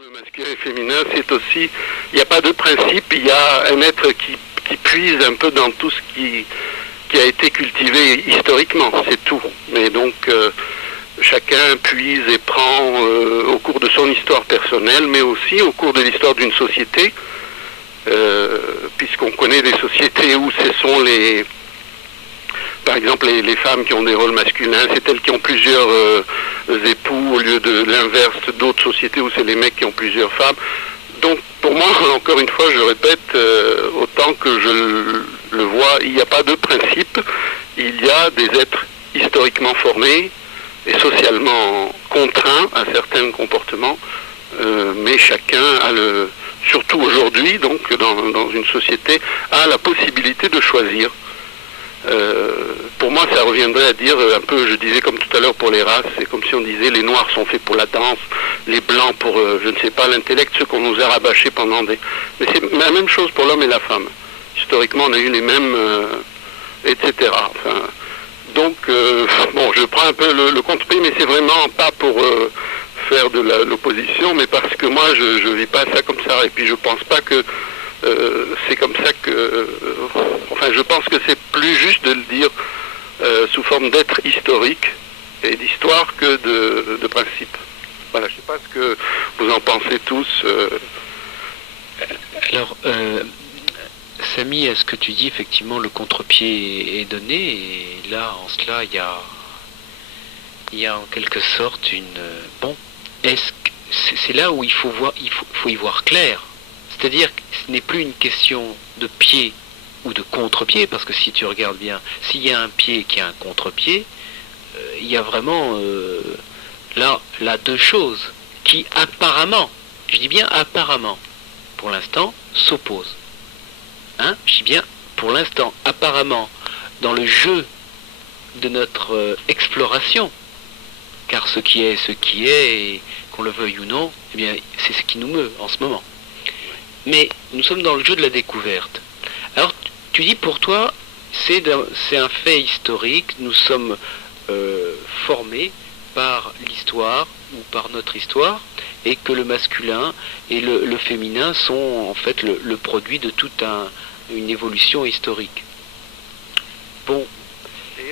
Le masculin et féminin, c'est aussi, il n'y a pas de principe, il y a un être qui puise un peu dans tout ce qui a été cultivé historiquement, c'est tout. Mais donc, chacun puise et prend au cours de son histoire personnelle, mais aussi au cours de l'histoire d'une société, puisqu'on connaît des sociétés où ce sont par exemple les femmes qui ont des rôles masculins, c'est elles qui ont plusieurs époux au lieu de l'inverse d'autres sociétés où c'est les mecs qui ont plusieurs femmes. Donc pour moi, encore une fois, je répète, autant que je le vois, il n'y a pas de principe, il y a des êtres historiquement formés et socialement contraints à certains comportements, mais chacun a surtout aujourd'hui, donc dans une société, a la possibilité de choisir. Pour moi, ça reviendrait à dire un peu, je disais comme tout à l'heure pour les races, c'est comme si on disait les noirs sont faits pour la danse, les blancs pour, je ne sais pas, l'intellect, ceux qu'on nous a rabâchés pendant des... Mais c'est la même chose pour l'homme et la femme. Historiquement, on a eu les mêmes, etc. Enfin, donc, bon, je prends un peu le contre-pied, mais c'est vraiment pas pour faire de l'opposition, mais parce que moi, je vis pas ça comme ça, et puis je pense pas que c'est comme ça que... enfin, je pense que c'est plus juste de le dire sous forme d'être historique et d'histoire que de principe. Voilà, je ne sais pas ce que vous en pensez tous. Alors, Samy, à ce que tu dis, effectivement, le contre-pied est donné, et là, en cela, il y a en quelque sorte une... Bon, c'est là où il faut y voir clair. C'est-à-dire que ce n'est plus une question de pied ou de contre-pied, parce que si tu regardes bien, s'il y a un pied qui a un contre-pied, il y a vraiment là deux choses qui apparemment, je dis bien apparemment, pour l'instant, s'opposent. Hein, je dis bien pour l'instant, apparemment, dans le jeu de notre exploration, car ce qui est, et qu'on le veuille ou non, eh bien, c'est ce qui nous meut en ce moment. Mais nous sommes dans le jeu de la découverte. Alors, tu dis pour toi, c'est un fait historique, nous sommes formés par l'histoire ou par notre histoire, et que le masculin et le féminin sont en fait le produit de toute une évolution historique. Bon,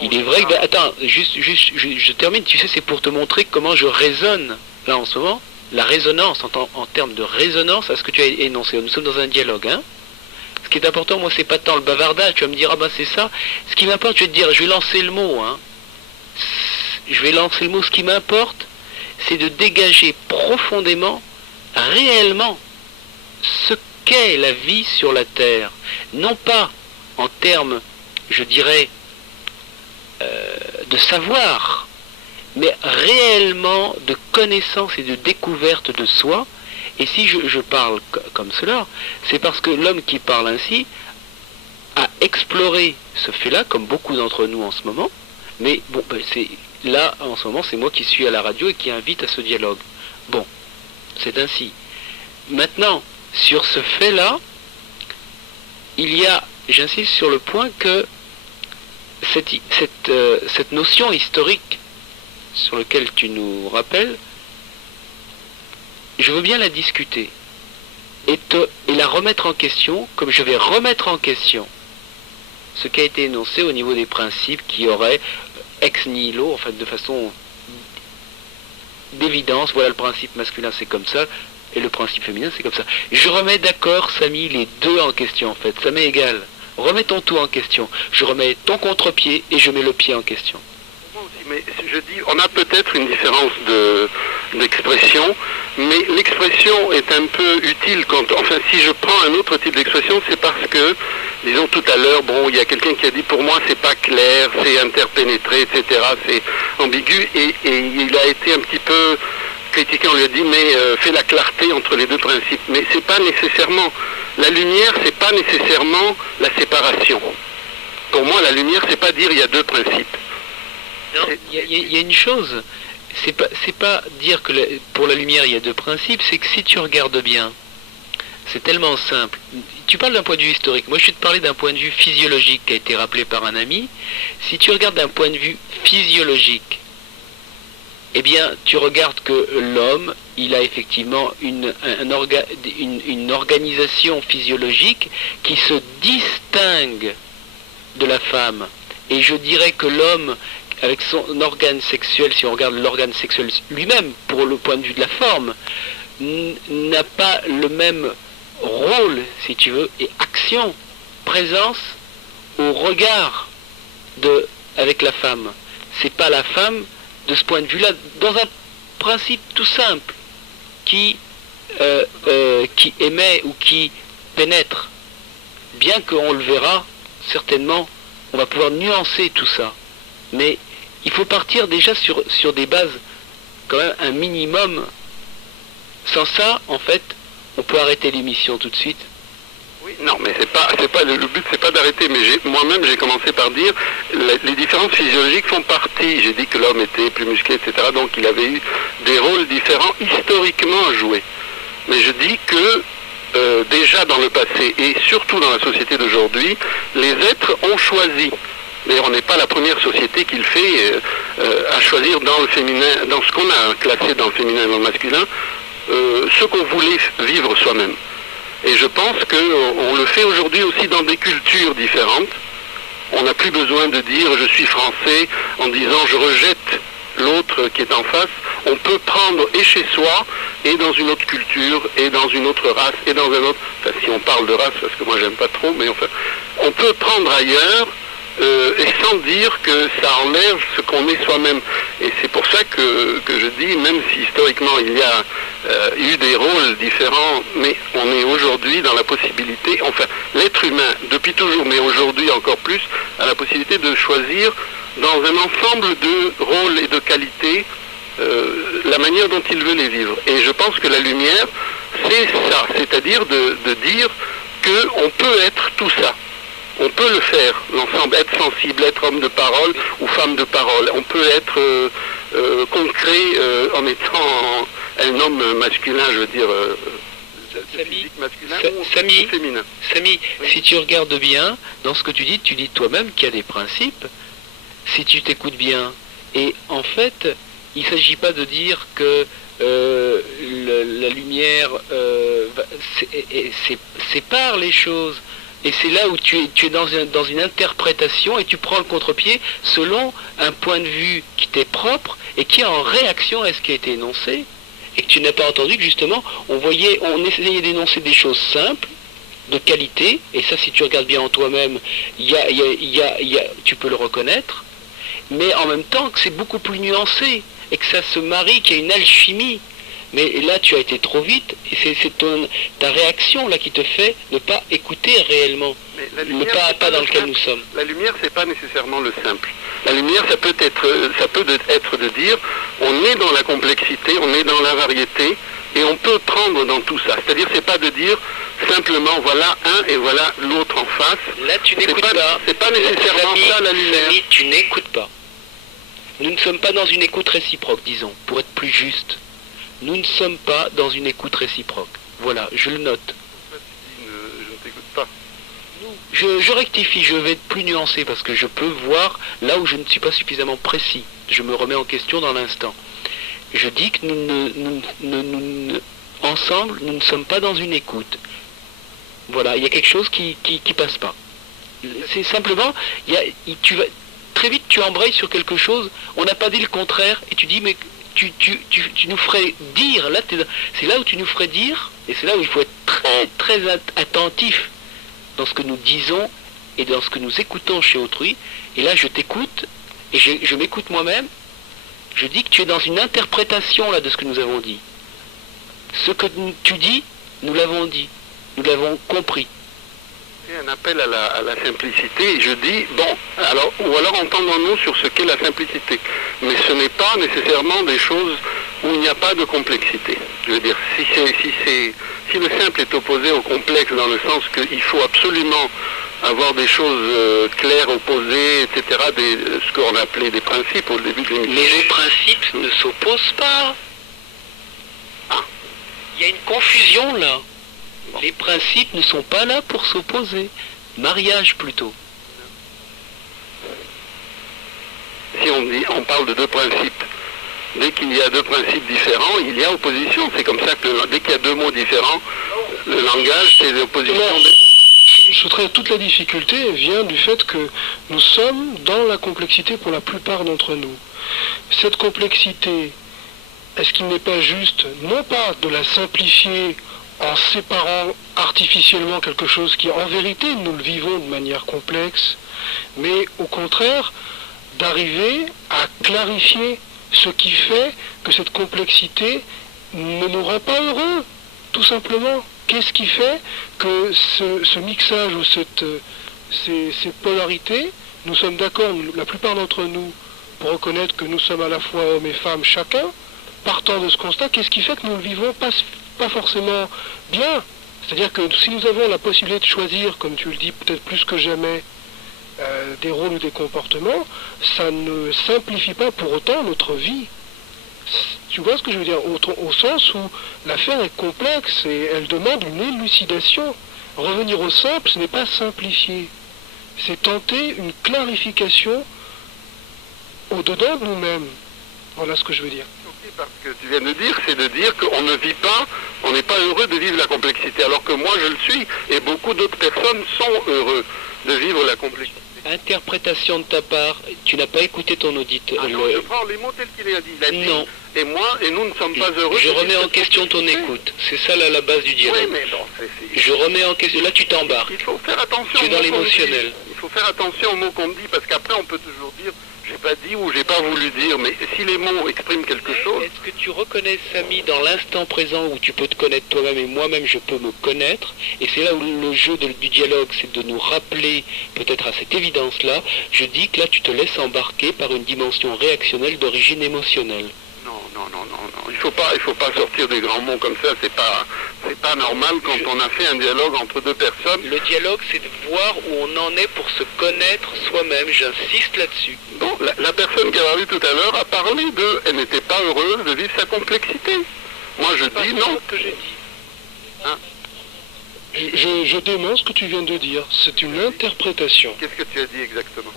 il est vrai que... Attends, juste, je termine, tu sais, c'est pour te montrer comment je raisonne, là en ce moment, la résonance, en termes de résonance à ce que tu as énoncé. Nous sommes dans un dialogue, hein. Ce qui est important, moi, c'est pas tant le bavardage, tu vas me dire, ah ben c'est ça. Ce qui m'importe, je vais te dire, je vais lancer le mot, hein. Je vais lancer le mot, ce qui m'importe, c'est de dégager profondément, réellement, ce qu'est la vie sur la Terre. Non pas en termes, je dirais, de savoir, mais réellement de connaissance et de découverte de soi. Et si je parle comme cela, c'est parce que l'homme qui parle ainsi a exploré ce fait-là, comme beaucoup d'entre nous en ce moment, mais bon, c'est là, en ce moment, c'est moi qui suis à la radio et qui invite à ce dialogue. Bon, c'est ainsi. Maintenant, sur ce fait-là, il y a, j'insiste sur le point que cette notion historique sur laquelle tu nous rappelles, je veux bien la discuter et la remettre en question, comme je vais remettre en question ce qui a été énoncé au niveau des principes qui auraient ex nihilo, en fait de façon d'évidence, voilà le principe masculin c'est comme ça, et le principe féminin c'est comme ça. Je remets d'accord, Samy, les deux en question en fait, ça m'est égal. Remettons tout en question. Je remets ton contre-pied et je mets le pied en question. Mais je dis, on a peut-être une différence d'expression, mais l'expression est un peu utile quand, enfin, si je prends un autre type d'expression, c'est parce que, disons tout à l'heure, bon, il y a quelqu'un qui a dit, pour moi, c'est pas clair, c'est interpénétré, etc., c'est ambigu, et il a été un petit peu critiqué, on lui a dit, mais fais la clarté entre les deux principes. Mais c'est pas nécessairement, la lumière, c'est pas nécessairement la séparation. Pour moi, la lumière, c'est pas dire il y a deux principes. Il y a une chose, c'est pas dire que pour la lumière il y a deux principes, c'est que si tu regardes bien, c'est tellement simple. Tu parles d'un point de vue historique, moi je vais te parler d'un point de vue physiologique qui a été rappelé par un ami. Si tu regardes d'un point de vue physiologique, eh bien tu regardes que l'homme il a effectivement une organisation physiologique qui se distingue de la femme. Et je dirais que l'homme, avec son organe sexuel, si on regarde l'organe sexuel lui-même, pour le point de vue de la forme, n'a pas le même rôle, si tu veux, et action, présence au regard avec la femme. C'est pas la femme, de ce point de vue-là, dans un principe tout simple, qui émet ou qui pénètre. Bien qu'on le verra, certainement, on va pouvoir nuancer tout ça. Mais il faut partir déjà sur des bases, quand même, un minimum. Sans ça, en fait, on peut arrêter l'émission tout de suite. Oui, non, mais le but, c'est pas d'arrêter. Mais moi-même, j'ai commencé par dire les différences physiologiques font partie. J'ai dit que l'homme était plus musclé, etc. Donc, il avait eu des rôles différents historiquement à jouer. Mais je dis que déjà dans le passé et surtout dans la société d'aujourd'hui, les êtres ont choisi. D'ailleurs, on n'est pas la première société qui le fait à choisir dans le féminin, dans ce qu'on a classé dans le féminin et dans le masculin, ce qu'on voulait vivre soi-même. Et je pense qu'on le fait aujourd'hui aussi dans des cultures différentes. On n'a plus besoin de dire je suis français en disant je rejette l'autre qui est en face. On peut prendre et chez soi, et dans une autre culture, et dans une autre race, et dans un autre... Enfin, si on parle de race, parce que moi j'aime pas trop, mais enfin, on peut prendre ailleurs, et sans dire que ça enlève ce qu'on est soi-même. Et c'est pour ça que je dis, même si historiquement il y a eu des rôles différents, mais on est aujourd'hui dans la possibilité, enfin l'être humain, depuis toujours, mais aujourd'hui encore plus, a la possibilité de choisir dans un ensemble de rôles et de qualités la manière dont il veut les vivre. Et je pense que la lumière, c'est ça, c'est-à-dire de dire qu'on peut être tout ça. On peut le faire, l'ensemble, être sensible, être homme de parole ou femme de parole. On peut être concret en étant un homme masculin, je veux dire, physique masculin ou féminin. Samy, oui. Si tu regardes bien, dans ce que tu dis toi-même qu'il y a des principes, si tu t'écoutes bien. Et en fait, il ne s'agit pas de dire que la lumière sépare les choses. Et c'est là où tu es dans une interprétation et tu prends le contre-pied selon un point de vue qui t'est propre et qui est en réaction à ce qui a été énoncé. Et que tu n'as pas entendu que justement, on essayait d'énoncer des choses simples, de qualité, et ça si tu regardes bien en toi-même, tu peux le reconnaître, mais en même temps que c'est beaucoup plus nuancé, et que ça se marie, qu'il y a une alchimie. Mais là, tu as été trop vite, et c'est ta réaction là qui te fait ne pas écouter réellement le pas dans lequel nous sommes. La lumière, c'est pas nécessairement le simple. La lumière, ça peut être de dire, on est dans la complexité, on est dans la variété, et on peut prendre dans tout ça. C'est-à-dire, c'est pas de dire simplement, voilà un et voilà l'autre en face. Là, tu n'écoutes pas. C'est pas nécessairement ça la lumière. Samy, tu n'écoutes pas. Nous ne sommes pas dans une écoute réciproque, disons, pour être plus juste. Nous ne sommes pas dans une écoute réciproque. Voilà, je le note. Je ne t'écoute pas. Je rectifie, je vais être plus nuancé parce que je peux voir là où je ne suis pas suffisamment précis. Je me remets en question dans l'instant. Je dis que ensemble, nous ne sommes pas dans une écoute. Voilà, il y a quelque chose qui passe pas. C'est simplement, très vite tu embrayes sur quelque chose, on n'a pas dit le contraire, et tu dis mais tu nous ferais dire, là c'est là où tu nous ferais dire, et c'est là où il faut être très très attentif dans ce que nous disons et dans ce que nous écoutons chez autrui. Et là je t'écoute, et je m'écoute moi-même, je dis que tu es dans une interprétation là de ce que nous avons dit. Ce que tu dis, nous l'avons dit, nous l'avons compris. Un appel à la simplicité, et je dis, bon, ou alors entendons-nous sur ce qu'est la simplicité. Mais ce n'est pas nécessairement des choses où il n'y a pas de complexité. Je veux dire, si le simple est opposé au complexe dans le sens qu'il faut absolument avoir des choses claires, opposées, etc., ce qu'on appelait des principes au début de l'émission. Mais les principes ne s'opposent pas. Ah. Il y a une confusion là. Bon. Les principes ne sont pas là pour s'opposer. Mariage plutôt. Si on parle de deux principes, dès qu'il y a deux principes différents, il y a opposition. C'est comme ça que dès qu'il y a deux mots différents, le langage, c'est l'opposition. Toute la difficulté vient du fait que nous sommes dans la complexité pour la plupart d'entre nous. Cette complexité, est-ce qu'il n'est pas juste, non pas de la simplifier en séparant artificiellement quelque chose qui, en vérité, nous le vivons de manière complexe, mais au contraire, d'arriver à clarifier ce qui fait que cette complexité ne nous rend pas heureux, tout simplement. Qu'est-ce qui fait que ce mixage ou ces polarités, nous sommes d'accord, la plupart d'entre nous, pour reconnaître que nous sommes à la fois hommes et femmes chacun, partant de ce constat, qu'est-ce qui fait que nous ne vivons pas forcément bien? C'est-à-dire que si nous avons la possibilité de choisir, comme tu le dis, peut-être plus que jamais, des rôles ou des comportements, ça ne simplifie pas pour autant notre vie. Tu vois ce que je veux dire? Au sens où l'affaire est complexe et elle demande une élucidation. Revenir au simple, ce n'est pas simplifier. C'est tenter une clarification au-dedans de nous-mêmes. Voilà ce que je veux dire. Parce que tu viens de dire, c'est de dire qu'on ne vit pas, on n'est pas heureux de vivre la complexité, alors que moi je le suis, et beaucoup d'autres personnes sont heureux de vivre la complexité. Interprétation de ta part, tu n'as pas écouté ton auditeur. Ah non, je prends les mots tels qu'il a dit. Il a dit, non. Et moi, et nous ne sommes pas heureux. Je remets en question ton écoute. C'est ça la base du dialogue. Oui, mais bon, je remets en question. Là, tu t'embarques. Il faut faire attention. Tu es dans l'émotionnel. Il faut faire attention aux mots qu'on dit, parce qu'après, on peut toujours dire, j'ai pas dit ou j'ai pas voulu dire, mais si les mots expriment quelque chose... Est-ce que tu reconnais, Samy, dans l'instant présent où tu peux te connaître toi-même et moi-même je peux me connaître, et c'est là où le jeu du dialogue, c'est de nous rappeler peut-être à cette évidence-là, je dis que là tu te laisses embarquer par une dimension réactionnelle d'origine émotionnelle. Non. Il faut pas sortir des grands mots comme ça, c'est pas normal quand on a fait un dialogue entre deux personnes. Le dialogue, c'est de voir où on en est pour se connaître soi-même, j'insiste là-dessus. Bon, la personne qui a parlé tout à l'heure a parlé elle n'était pas heureuse de vivre sa complexité. Moi je dis non. Que j'ai dit. Hein? Je dément ce que tu viens de dire, c'est une interprétation. Qu'est-ce que tu as dit exactement?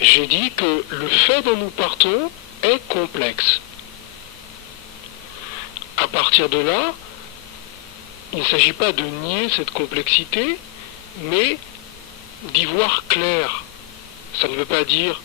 J'ai dit que le fait dont nous partons est complexe. À partir de là, il ne s'agit pas de nier cette complexité, mais d'y voir clair. Ça ne veut pas dire